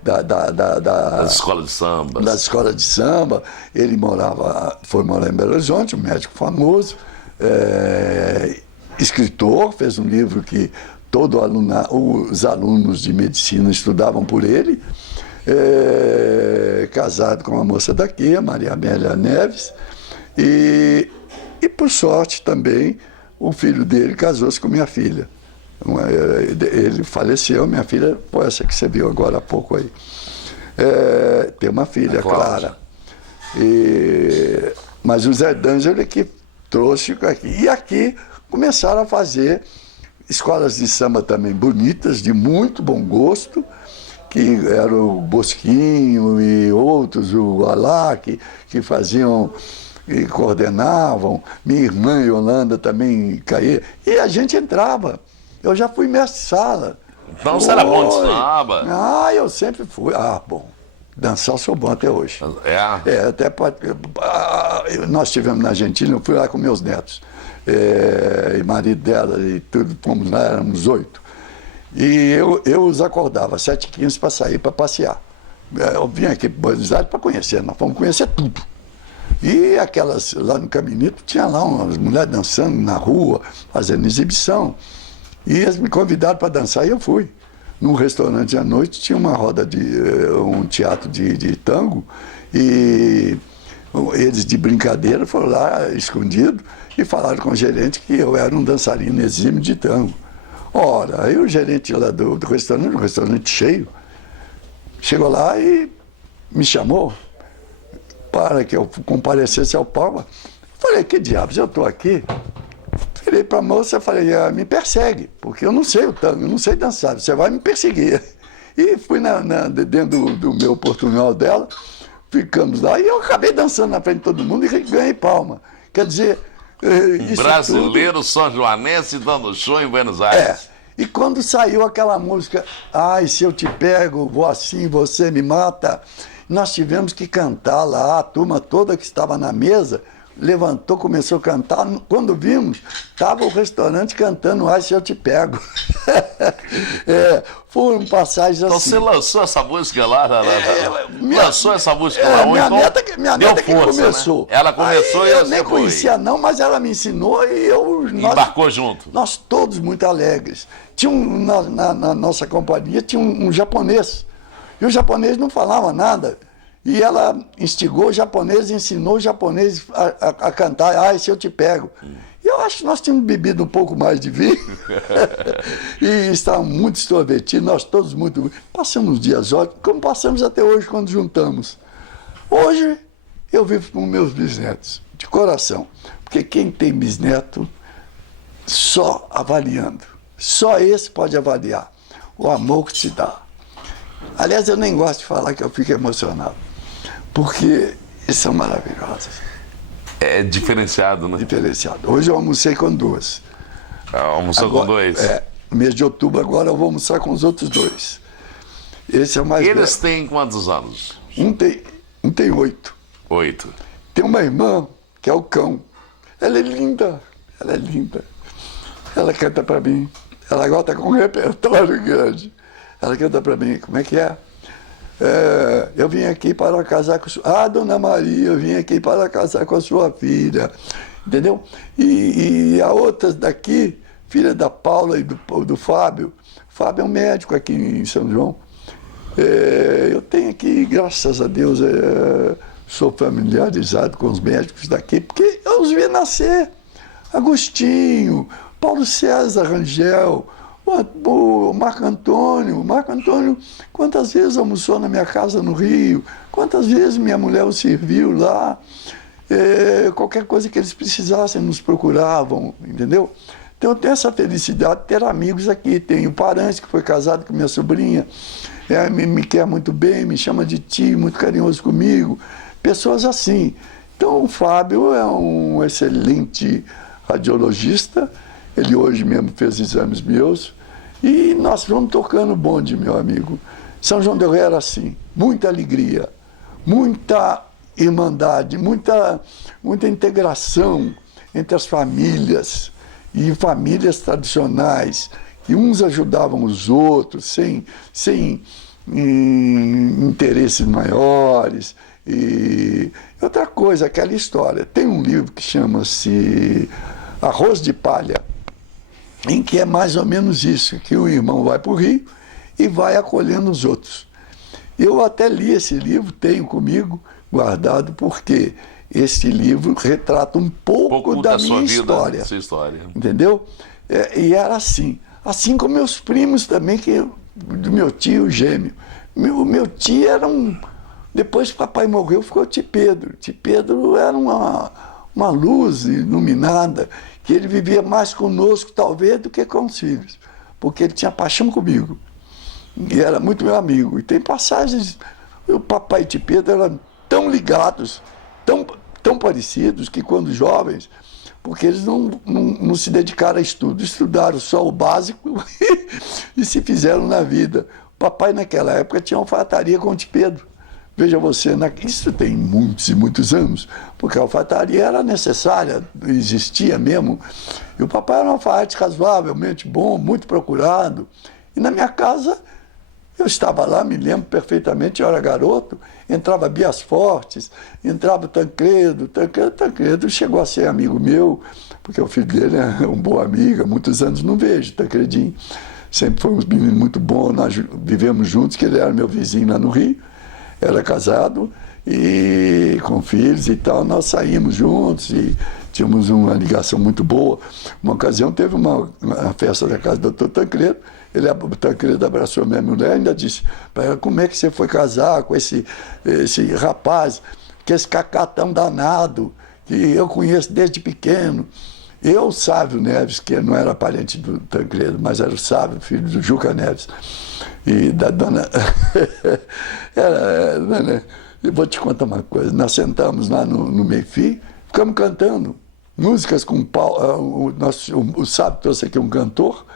das escolas de samba. Das escolas de samba. Ele foi morar em Belo Horizonte, um médico famoso, escritor, fez um livro que os alunos de medicina estudavam por ele. Casado com uma moça daqui, a Maria Amélia Neves, e por sorte também o filho dele casou-se com minha filha. Ele faleceu, minha filha foi essa que você viu agora há pouco aí. Tem uma filha, Clara. Mas o Zé D'Angelo é que trouxe aqui. E aqui começaram a fazer escolas de samba também bonitas, de muito bom gosto, que era o Bosquinho e outros, o Alá, que faziam e coordenavam. Minha irmã Yolanda também caía. E a gente entrava. Eu já fui mestre-sala. Então você era bom de samba? Eu sempre fui. Bom. Dançar eu sou bom até hoje. Nós estivemos na Argentina, eu fui lá com meus netos. E marido dela e tudo, fomos lá, éramos 8. E eu os acordava às 7h15 para sair para passear. Eu vinha aqui para Buenos Aires para conhecer, nós fomos conhecer tudo. E lá no Caminito, tinha lá umas mulheres dançando na rua, fazendo exibição. E eles me convidaram para dançar e eu fui. Num restaurante à noite tinha uma roda um teatro de tango, e eles de brincadeira foram lá escondido e falaram com o gerente que eu era um dançarino exímio de tango. Ora, aí o gerente lá do restaurante, um restaurante cheio, chegou lá e me chamou para que eu comparecesse ao palco. Falei, que diabos, eu estou aqui. Virei para a moça e falei, me persegue, porque eu não sei o tango, eu não sei dançar, você vai me perseguir. E fui dentro do meu portunhol dela, ficamos lá, e eu acabei dançando na frente de todo mundo e ganhei palma. Quer dizer... brasileiro são joanense dando show em Buenos Aires. E quando saiu aquela música, se eu te pego, vou assim, você me mata, nós tivemos que cantar lá, a turma toda que estava na mesa levantou, começou a cantar. Quando vimos, estava o restaurante cantando se eu te pego. Foram passagens Então assim. você lançou essa música lá? Lançou essa música lá? Ou Minha então minha deu neta que força, começou. Né? Ela começou Aí e eu você nem foi. conhecia não, mas ela me ensinou e Embarcou junto. nós todos muito alegres. Tinha na nossa companhia tinha um japonês. E o japonês não falava nada. E ela instigou o japonês, ensinou o japonês a cantar. Ah, se eu te pego. E eu acho que nós tínhamos bebido um pouco mais de vinho. E estávamos muito extrovertidos, nós todos muito... Passamos dias ótimos, como passamos até hoje quando juntamos. Hoje, eu vivo com meus bisnetos, de coração. Porque quem tem bisneto, só avaliando. Só esse pode avaliar o amor que te dá. Aliás, eu nem gosto de falar que eu fico emocionado. Porque eles são maravilhosos. É diferenciado, né? Diferenciado. Hoje eu almocei com 2. Almoçou Agora, com 2? No mês de outubro agora eu vou almoçar com os outros 2. Esse é o mais Eles velho. têm quantos anos? Um tem 8. 8. Tem uma irmã, que é o Cão. Ela é linda. Ela é linda. Ela canta pra mim. Ela agora tá com um repertório grande. Ela canta pra mim. Como é que é? Eu vim aqui para casar com sua... Ah, Dona Maria, eu vim aqui para casar com a sua filha. Entendeu? E a outra daqui, filha da Paula e do Fábio. O Fábio é um médico aqui em São João. Eu tenho aqui, graças a Deus, sou familiarizado com os médicos daqui, porque eu os vi nascer. Agostinho, Paulo César Rangel, o Marco Antônio. Marco Antônio, quantas vezes almoçou na minha casa no Rio, quantas vezes minha mulher o serviu lá. Qualquer coisa que eles precisassem, nos procuravam, entendeu? Então eu tenho essa felicidade de ter amigos aqui. Tenho o Parante, que foi casado com minha sobrinha, me quer muito bem, me chama de tio, muito carinhoso comigo. Pessoas assim. Então o Fábio é um excelente radiologista, ele hoje mesmo fez exames meus, e nós vamos tocando bonde, meu amigo. São João del Rei era assim, muita alegria, muita irmandade, muita integração entre as famílias, e famílias tradicionais, e uns ajudavam os outros, sem interesses maiores. E outra coisa, aquela história, tem um livro que chama-se Arroz de Palha, em que é mais ou menos isso, que o irmão vai para o Rio e vai acolhendo os outros. Eu até li esse livro, tenho comigo guardado, porque esse livro retrata um pouco da minha história. Sua história. Entendeu? E era assim. Assim como meus primos também, do meu tio gêmeo. Meu tio era um... Depois que o papai morreu, ficou o tio Pedro. Tio Pedro era uma luz iluminada, que ele vivia mais conosco, talvez, do que com os filhos. Porque ele tinha paixão comigo. E era muito meu amigo. E tem passagens... O papai e tio Pedro eram tão ligados, tão parecidos, que quando jovens... Porque eles não se dedicaram a estudo, estudaram só o básico e se fizeram na vida. O papai, naquela época, tinha alfaiataria com o tio Pedro. Veja você, isso tem muitos e muitos anos, porque a alfaiataria era necessária, existia mesmo. E o papai era um alfaiate razoavelmente bom, muito procurado. E na minha casa, eu estava lá, me lembro perfeitamente, eu era garoto, entrava Bias Fortes, entrava Tancredo chegou a ser amigo meu, porque o filho dele é um bom amigo, há muitos anos não vejo, Tancredinho. Sempre foi um menino muito bom, nós vivemos juntos, que ele era meu vizinho lá no Rio, era casado e com filhos e tal, nós saímos juntos e tínhamos uma ligação muito boa. Uma ocasião teve uma festa da casa do Dr. Tancredo, o Tancredo abraçou minha mulher e ainda disse para ela: como é que você foi casar com esse rapaz, que esse cacatão danado, que eu conheço desde pequeno. Eu, Sávio Neves, que não era parente do Tancredo, mas era o Sávio, filho do Juca Neves, e da dona... Eu vou te contar uma coisa, nós sentamos lá no Mefi, ficamos cantando músicas com Paulo, o Sávio trouxe aqui um cantor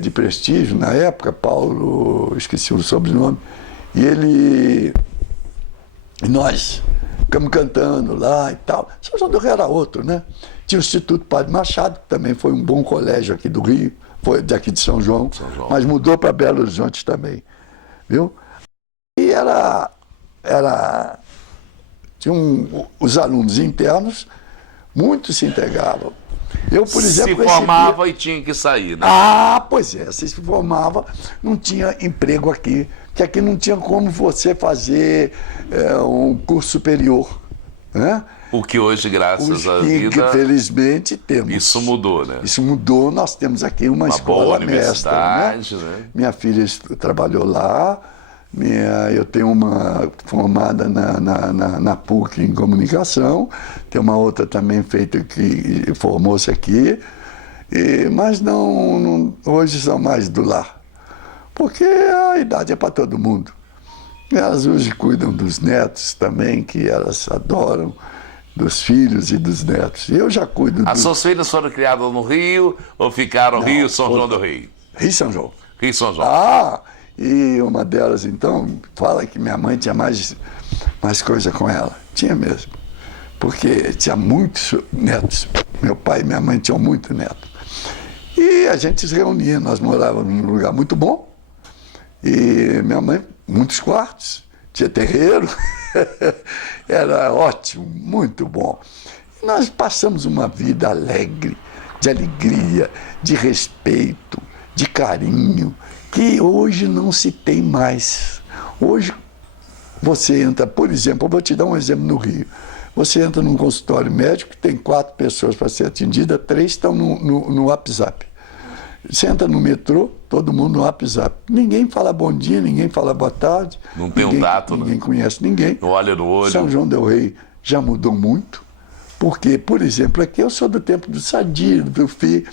de prestígio na época, Paulo, esqueci o sobrenome, e nós ficamos cantando lá e tal. São João del Rei era outro, né? Tinha o Instituto Padre Machado, que também foi um bom colégio aqui do Rio, foi daqui de São João, mas mudou para Belo Horizonte também, viu? E os alunos internos, muitos se integravam. Eu, por exemplo, se formava e tinha que sair, né? Ah, pois é, se formava, não tinha emprego aqui, que aqui não tinha como você fazer um curso superior, né? O que hoje, graças à vida, felizmente temos. Isso mudou, né? Isso mudou, nós temos aqui uma escola boa mestra, universidade, né? Minha filha trabalhou lá, eu tenho uma formada na PUC em comunicação, tem uma outra também feita que formou-se aqui, mas hoje são mais do lar, porque a idade é para todo mundo. Elas hoje cuidam dos netos também, que elas adoram, dos filhos e dos netos. Eu já cuido As suas filhas foram criadas no Rio ou ficaram no Rio São João do Rei? Rio São João. Rio São João. Ah, e uma delas, então, fala que minha mãe tinha mais coisa com ela. Tinha mesmo. Porque tinha muitos netos. Meu pai e minha mãe tinham muito neto. E a gente se reunia, nós morávamos num lugar muito bom. E minha mãe, muitos quartos, tinha terreiro. Era ótimo, muito bom. Nós passamos uma vida alegre, de alegria, de respeito, de carinho, que hoje não se tem mais. Hoje você entra, por exemplo, eu vou te dar um exemplo no Rio. Você entra num consultório médico, tem 4 pessoas para ser atendida, 3 estão no WhatsApp. Você entra no metrô, todo mundo no WhatsApp. Ninguém fala bom dia, ninguém fala boa tarde. Não tem um tato, né? Ninguém conhece ninguém. No olho no olho. São João del Rei já mudou muito, porque, por exemplo, aqui eu sou do tempo do Sadir, do Tufi,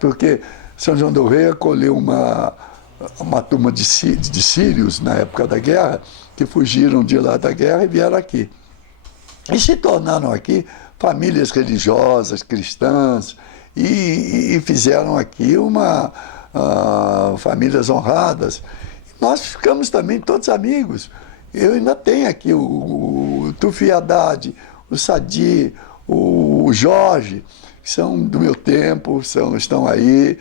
porque São João del Rei acolheu uma turma de sírios na época da guerra, que fugiram de lá da guerra e vieram aqui. E se tornaram aqui famílias religiosas, cristãs, e fizeram aqui famílias honradas. Nós ficamos também todos amigos. Eu ainda tenho aqui o Tufi Haddad, o Sadi, o Jorge, que são do meu tempo, estão aí,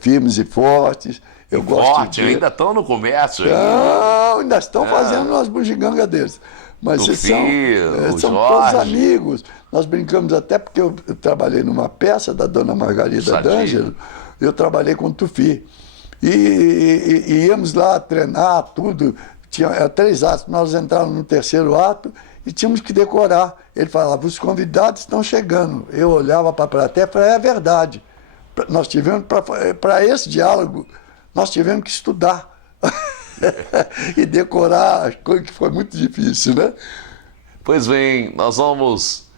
firmes e fortes. Eu gosto ainda estão no comércio. Não, ainda estão fazendo umas bugigangas deles. Mas são todos amigos. Nós brincamos até porque eu trabalhei numa peça da Dona Margarida D'Angelo, eu trabalhei com o Tufi. E íamos lá treinar tudo. Tinha 3 atos, nós entrávamos no 3º ato e tínhamos que decorar. Ele falava, os convidados estão chegando. Eu olhava para a plateia e falava, é verdade. Nós tivemos, para esse diálogo, nós tivemos que estudar. E decorar, coisa que foi muito difícil, né? Pois bem, nós vamos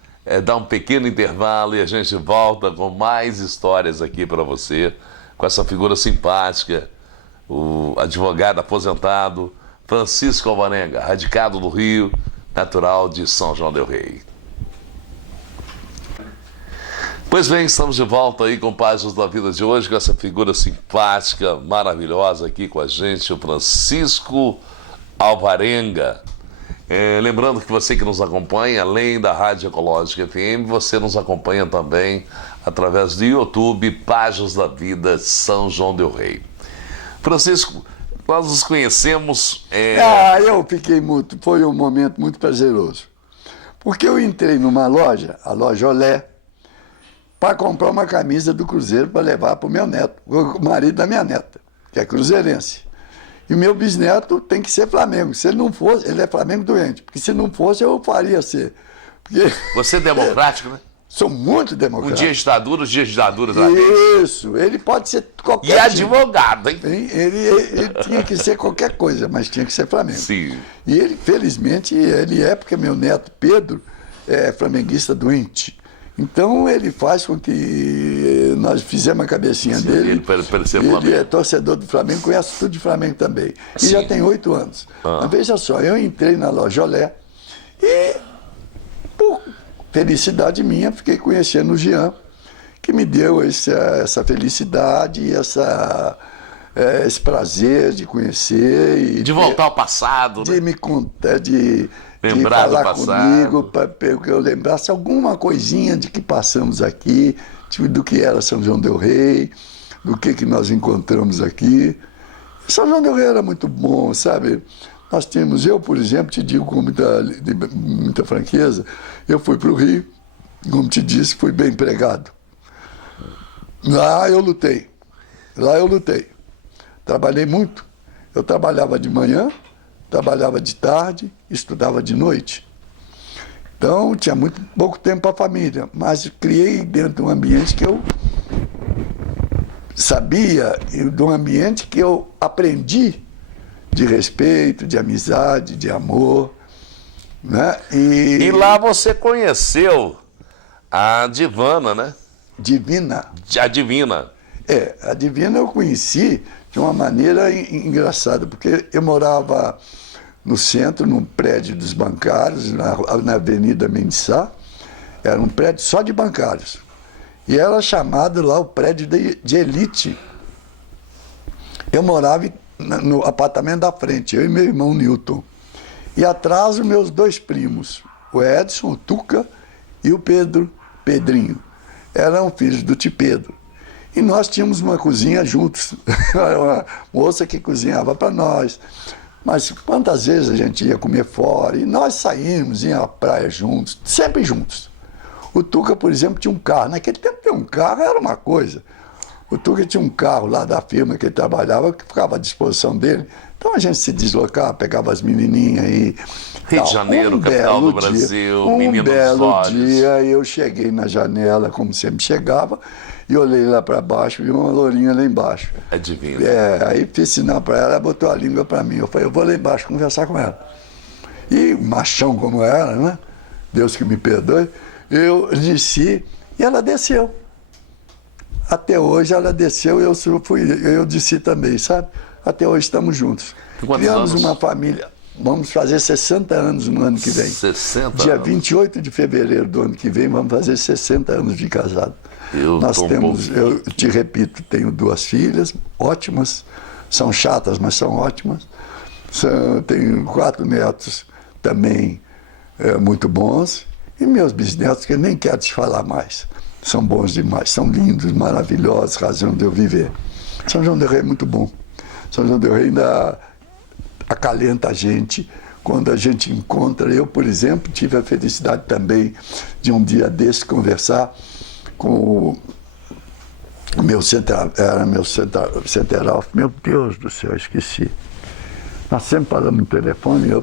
dar um pequeno intervalo e a gente volta com mais histórias aqui para você, com essa figura simpática, o advogado aposentado Francisco Alvarenga, radicado no Rio, natural de São João del Rei. Pois bem, estamos de volta aí com Páginas da Vida de hoje, com essa figura simpática, maravilhosa aqui com a gente, o Francisco Alvarenga. Lembrando que você que nos acompanha, além da Rádio Ecológica FM, você nos acompanha também através do YouTube, Páginas da Vida São João del Rei. Francisco, nós nos conhecemos... eu fiquei foi um momento muito prazeroso. Porque eu entrei numa loja, a loja Olé, para comprar uma camisa do Cruzeiro para levar para o meu neto, o marido da minha neta, que é cruzeirense. E o meu bisneto tem que ser Flamengo. Se ele não fosse, ele é Flamengo doente, porque se não fosse, eu faria ser. Porque... Você é democrático, né? Sou muito democrático. Um dia de ditadura, os dias de ditadura também. Isso, ele pode ser qualquer coisa. E advogado, hein? Ele tinha que ser qualquer coisa, mas tinha que ser Flamengo. Sim. E ele, felizmente, porque meu neto Pedro é flamenguista doente. Então ele faz com que nós fizemos a cabecinha dele. Ele é torcedor do Flamengo, conhece tudo de Flamengo também. E já tem 8 anos. Mas veja só, eu entrei na loja Olé e, por felicidade minha, fiquei conhecendo o Jean, que me deu essa felicidade e esse prazer de conhecer. E de voltar ao passado. De me contar, de Lembrar do falar passado. comigo, para que eu lembrasse alguma coisinha de que passamos aqui, do que era São João del Rei, do que nós encontramos aqui. São João del Rei era muito bom, sabe? Nós tínhamos, eu, por exemplo, te digo com muita franqueza, eu fui para o Rio, como te disse, fui bem empregado. Lá eu lutei. Trabalhei muito. Eu trabalhava de manhã, trabalhava de tarde, estudava de noite. Então, tinha muito pouco tempo para a família, mas criei dentro de um ambiente que eu sabia, e de um ambiente que eu aprendi de respeito, de amizade, de amor. Né? E lá você conheceu a Divana, né? Divina. A Divina. A Divina eu conheci de uma maneira engraçada, porque eu morava no centro, num prédio dos bancários, na Avenida Mendissá. Era um prédio só de bancários. E era chamado lá o prédio de elite. Eu morava no apartamento da frente, eu e meu irmão Newton. E atrás os meus dois primos, o Edson, o Tuca e o Pedrinho. Eram filhos do tio Pedro. E nós tínhamos uma cozinha juntos. Uma moça que cozinhava para nós. Mas quantas vezes a gente ia comer fora? E nós saímos, ia à praia juntos, sempre juntos. O Tuca, por exemplo, tinha um carro. Naquele tempo ter um carro era uma coisa. O Tuca tinha um carro lá da firma que ele trabalhava, que ficava à disposição dele. Então a gente se deslocava, pegava as menininhas e... Rio de Janeiro, capital do Brasil, menino dos olhos. Um belo dia eu cheguei na janela, como sempre chegava, e olhei lá para baixo e vi uma lourinha lá embaixo. É divino. Aí fiz sinal para ela, ela botou a língua para mim. Eu falei, eu vou lá embaixo conversar com ela. E machão como era, né? Deus que me perdoe. Eu desci e ela desceu. Até hoje ela desceu e eu desci também, sabe? Até hoje estamos juntos. Criamos uma família. Vamos fazer 60 anos no ano que vem. 60 Dia anos. 28 de fevereiro do ano que vem, vamos fazer 60 anos de casado. Eu te repito, tenho 2 filhas ótimas, são chatas, mas são ótimas. Tenho 4 netos também muito bons. E meus bisnetos, que eu nem quero te falar mais, são bons demais, são lindos, maravilhosos, razão de eu viver. São João del Rei é muito bom. São João del Rei ainda acalenta a gente quando a gente encontra. Eu, por exemplo, tive a felicidade também de um dia desse conversar com o meu central, meu Deus do céu, esqueci. Nós sempre falamos no telefone,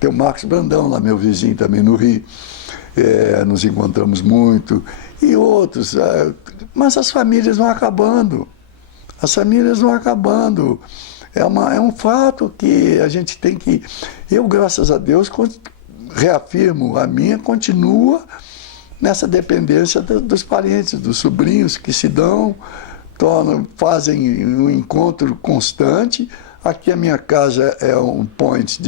tem o Marcos Brandão lá, meu vizinho também no Rio, nos encontramos muito, e outros, mas as famílias vão acabando, é um fato que a gente tem que, eu graças a Deus reafirmo, a minha continua nessa dependência dos parentes, dos sobrinhos que se dão, fazem um encontro constante. Aqui a minha casa é um point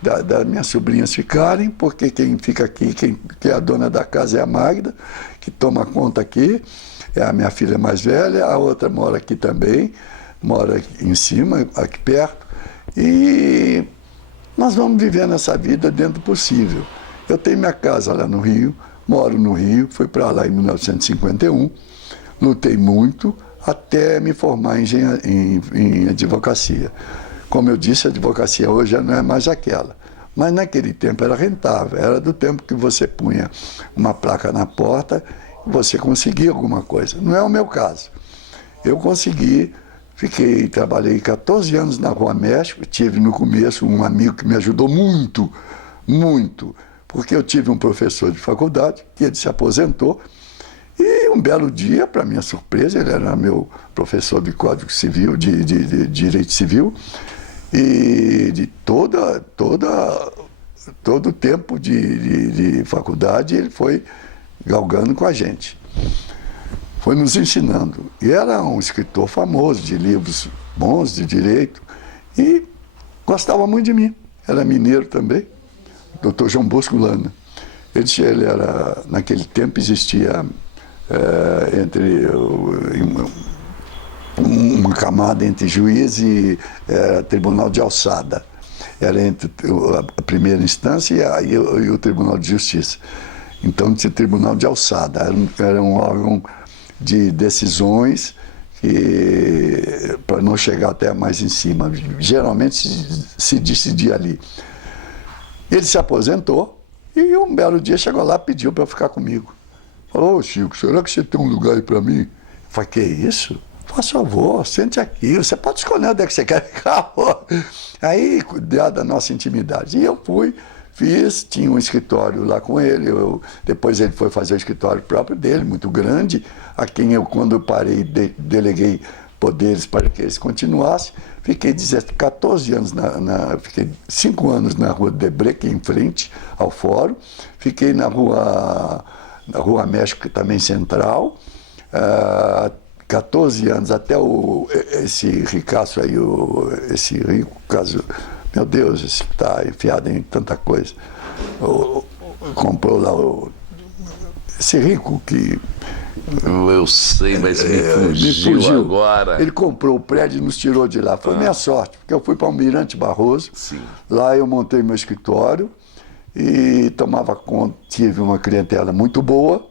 das minhas sobrinhas ficarem, porque quem fica aqui, quem é a dona da casa é a Magda, que toma conta aqui, é a minha filha mais velha, a outra mora aqui também, mora aqui em cima, aqui perto, e nós vamos vivendo essa vida dentro do possível. Eu tenho minha casa lá no Rio, moro no Rio, fui para lá em 1951, lutei muito até me formar em advocacia. Como eu disse, a advocacia hoje já não é mais aquela. Mas naquele tempo era rentável, era do tempo que você punha uma placa na porta e você conseguia alguma coisa. Não é o meu caso. Eu consegui, trabalhei 14 anos na Rua México, tive no começo um amigo que me ajudou muito, muito, porque eu tive um professor de faculdade, que ele se aposentou, e um belo dia, para minha surpresa, ele era meu professor de Código Civil, de Direito Civil, e de todo o tempo de faculdade ele foi galgando com a gente. Foi nos ensinando. E era um escritor famoso, de livros bons de direito, e gostava muito de mim. Era mineiro também, Dr. João Bosco Lana. Ele era, naquele tempo existia uma camada entre juiz e tribunal de alçada. era entre a primeira instância e o Tribunal de Justiça. Então tinha Tribunal de Alçada, era um órgão de decisões para não chegar até mais em cima. Geralmente se decidia ali. Ele se aposentou e um belo dia chegou lá e pediu para ficar comigo. Falou: ô Chico, será que você tem um lugar aí para mim? Eu falei: que isso? Faz favor, sente aqui, você pode escolher onde é que você quer ficar. Aí, dada a nossa intimidade. E eu fui, tinha um escritório lá com ele, depois ele foi fazer o escritório próprio dele, muito grande, a quem eu, quando eu parei, deleguei poderes para que eles continuassem. Fiquei 14 anos, fiquei 5 anos na Rua Debreque, em frente ao fórum. Fiquei na Rua México, também central. 14 anos, até esse ricaço aí, esse rico, caso, meu Deus, esse está enfiado em tanta coisa. Comprou lá esse rico que... Eu sei, mas me fugiu agora. Ele comprou o prédio e nos tirou de lá. Foi minha sorte, porque eu fui para o Almirante Barroso. Sim. Lá eu montei meu escritório e tomava conta, tive uma clientela muito boa,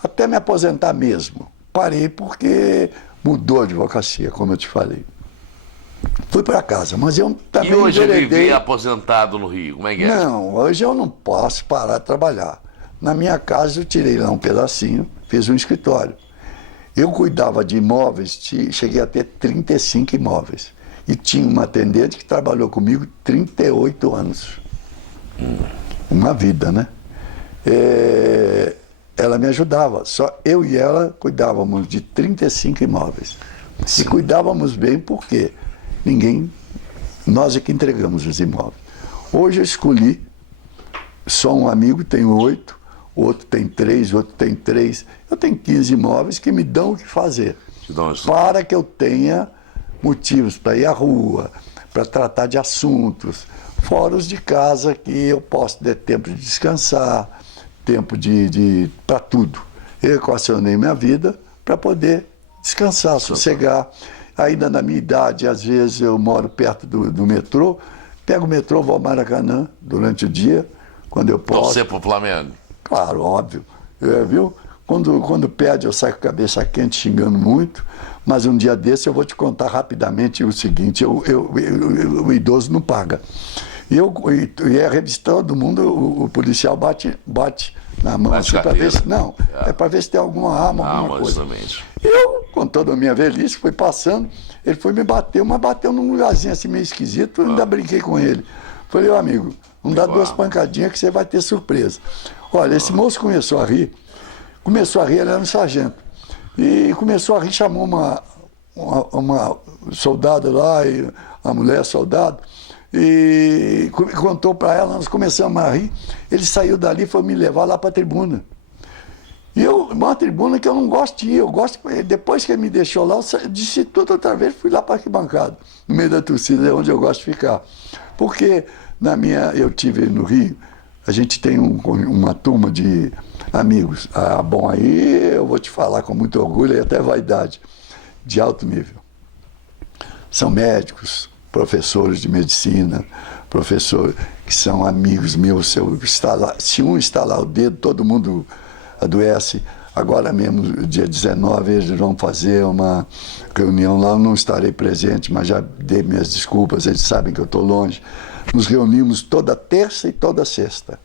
até me aposentar mesmo. Parei porque mudou a advocacia, como eu te falei. Fui para casa, mas eu também E hoje enveredei... viver aposentado no Rio, como é que é? Não, hoje eu não posso parar de trabalhar. Na minha casa eu tirei lá um pedacinho, fiz um escritório. Eu cuidava de imóveis, cheguei a ter 35 imóveis. E tinha uma atendente que trabalhou comigo 38 anos. Uma vida, né? Ela me ajudava, só eu e ela cuidávamos de 35 imóveis. Sim. E cuidávamos bem porque nós é que entregamos os imóveis. Hoje eu escolhi, só um amigo tem 8, outro tem 3, outro tem 3. Eu tenho 15 imóveis que me dão o que fazer, para que eu tenha motivos para ir à rua, para tratar de assuntos, fora os de casa que eu posso ter tempo de descansar, tempo para tudo. Eu equacionei minha vida para poder descansar, sossegar. Ainda na minha idade, às vezes eu moro perto do metrô, pego o metrô, vou ao Maracanã durante o dia, quando eu posso. Torcer pro Flamengo? Claro, óbvio. Viu? Quando perde, eu saio com a cabeça quente, xingando muito, mas um dia desse eu vou te contar rapidamente o seguinte: o idoso não paga. E é revistando todo mundo, o policial bate na mão assim, para ver se. Não, é para ver se tem alguma arma, alguma coisa. Justamente. Eu, com toda a minha velhice, fui passando, ele foi me bater, mas bateu num lugarzinho assim meio esquisito, eu ainda brinquei com ele. Falei: ô amigo, não dá 2 pancadinhas que você vai ter surpresa. Olha, esse moço começou a rir, ele era um sargento, e começou a rir, chamou uma soldada lá, e a mulher soldado, e contou para ela, nós começamos a rir. Ele saiu dali e foi me levar lá para a tribuna. E uma tribuna que eu não gosto de ir, depois que ele me deixou lá, eu disse tudo outra vez, fui lá para a arquibancada, no meio da torcida, é onde eu gosto de ficar. Porque eu tive no Rio, a gente tem uma turma de amigos. Bom, aí eu vou te falar com muito orgulho e até vaidade, de alto nível. São médicos, professores de medicina, professores que são amigos meus. Se um estalar o dedo, todo mundo adoece. Agora mesmo, dia 19, eles vão fazer uma reunião lá, eu não estarei presente, mas já dei minhas desculpas, eles sabem que eu estou longe. Nos reunimos toda terça e toda sexta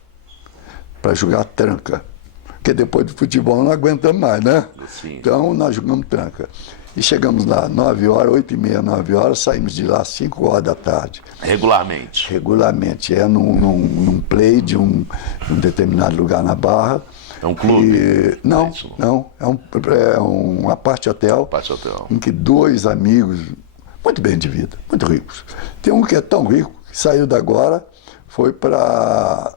para jogar tranca, porque depois do futebol não aguentamos mais, né? Sim. Então nós jogamos tranca. E chegamos lá 9 horas, 8h30, 9 horas, saímos de lá 5 horas da tarde. Regularmente? Regularmente, num play de um determinado lugar na Barra. É um clube? Não, é uma parte hotel, em que 2 amigos, muito bem de vida, muito ricos. Tem um que é tão rico que saiu da agora, foi para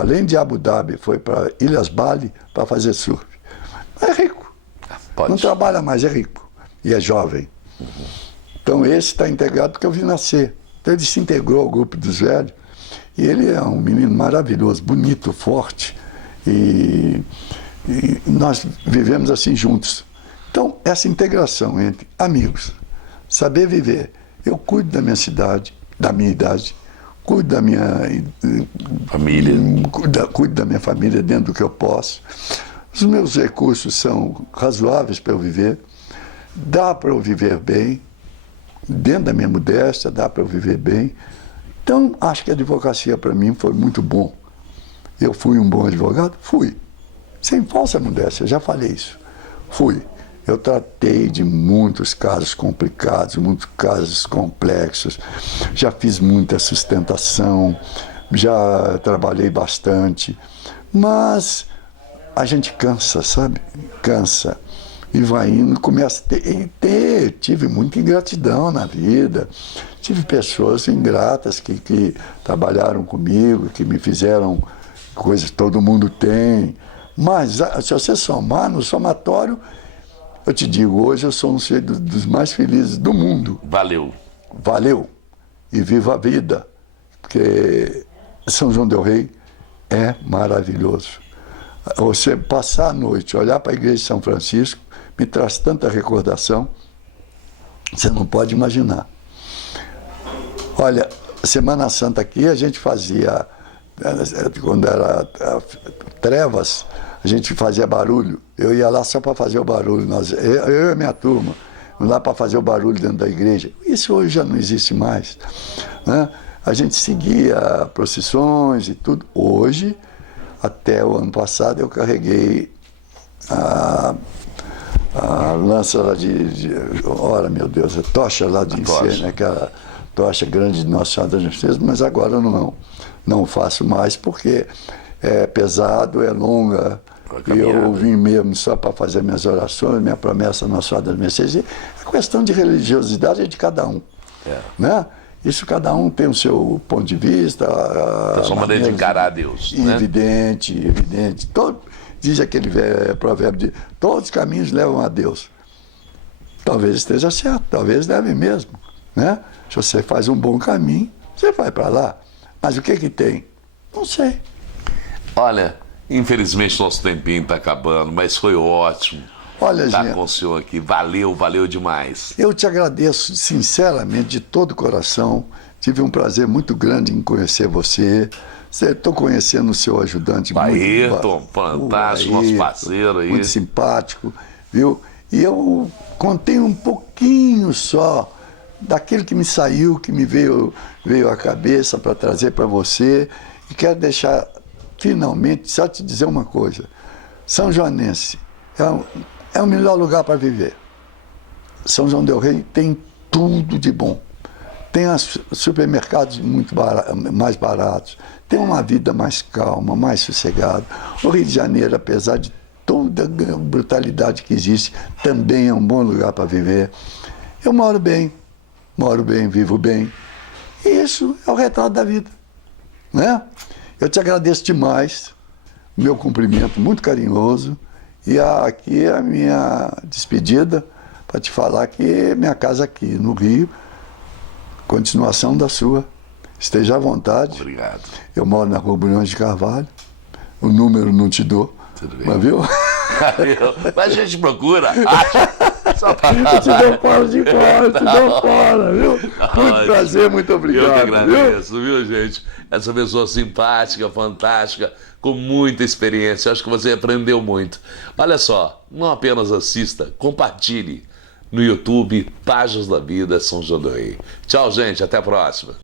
além de Abu Dhabi, foi para Ilhas Bali para fazer surf. É rico. Não trabalha mais, é rico. E é jovem. Então esse está integrado porque eu vi nascer. Então ele se integrou ao grupo dos velhos. E ele é um menino maravilhoso, bonito, forte. E nós vivemos assim juntos. Então, essa integração entre amigos, saber viver. Eu cuido da minha cidade, da minha idade, cuido da minha Família. Cuido da minha família dentro do que eu posso. Os meus recursos são razoáveis para eu viver, dá para eu viver bem, dentro da minha modéstia, dá para eu viver bem. Então, acho que a advocacia para mim foi muito bom. Eu fui um bom advogado? Fui. Sem falsa modéstia, já falei isso. Fui. Eu tratei de muitos casos complicados, muitos casos complexos, já fiz muita sustentação, já trabalhei bastante, mas a gente cansa, sabe? Cansa. E vai indo, começa a ter. Tive muita ingratidão na vida, tive pessoas ingratas que trabalharam comigo, que me fizeram coisas que todo mundo tem, mas se você somar no somatório, eu te digo, hoje eu sou um ser dos mais felizes do mundo. Valeu. Valeu. E viva a vida. Porque São João del Rei é maravilhoso. Você passar a noite, olhar para a igreja de São Francisco, me traz tanta recordação, você não pode imaginar. Olha, Semana Santa aqui a gente fazia, quando era trevas, a gente fazia barulho. Eu ia lá só para fazer o barulho. Eu e a minha turma, lá para fazer o barulho dentro da igreja. Isso hoje já não existe mais, né? A gente seguia procissões e tudo. Hoje, até o ano passado, eu carreguei a lança lá ora, meu Deus, a tocha lá de incêndio, né? Aquela tocha grande de Nossa Senhora da Justiça, mas agora eu não faço mais porque é pesado, é longa. E eu vim mesmo só para fazer minhas orações, minha promessa à Nossa Senhora das Mercês. A questão de religiosidade é de cada um, né? Isso cada um tem o seu ponto de vista. A sua maneira de encarar a Deus, né? Evidente, evidente. Diz aquele provérbio de todos os caminhos levam a Deus. Talvez esteja certo, talvez deve mesmo, né? Se você faz um bom caminho, você vai para lá. Mas o que tem? Não sei. Olha, infelizmente nosso tempinho está acabando, mas foi ótimo estar com o senhor aqui. Valeu, valeu demais. Eu te agradeço sinceramente, de todo o coração. Tive um prazer muito grande em conhecer você. Estou conhecendo o seu ajudante. Ayrton, fantástico, nosso parceiro aí. Muito simpático, viu? E eu contei um pouquinho só daquilo que me saiu, que me veio à cabeça para trazer para você. E quero deixar, finalmente, só te dizer uma coisa. São Joanense é o melhor lugar para viver. São João del Rei tem tudo de bom. Tem supermercados muito mais baratos, tem uma vida mais calma, mais sossegada. O Rio de Janeiro, apesar de toda a brutalidade que existe, também é um bom lugar para viver. Eu moro bem, vivo bem. E isso é o retrato da vida, né? Eu te agradeço demais, meu cumprimento muito carinhoso. E aqui é a minha despedida para te falar que minha casa aqui no Rio, continuação da sua. Esteja à vontade. Obrigado. Eu moro na Rua Bulhões de Carvalho. O número não te dou. Tudo bem. Mas viu? Mas a gente procura. Só para eu te dou fora de fora, te dou fora, viu? Muito prazer, muito obrigado. Eu que agradeço, viu, gente? Essa pessoa simpática, fantástica, com muita experiência. Eu acho que você aprendeu muito. Olha só, não apenas assista, compartilhe no YouTube, Páginas da Vida São João del Rei. Tchau, gente, até a próxima.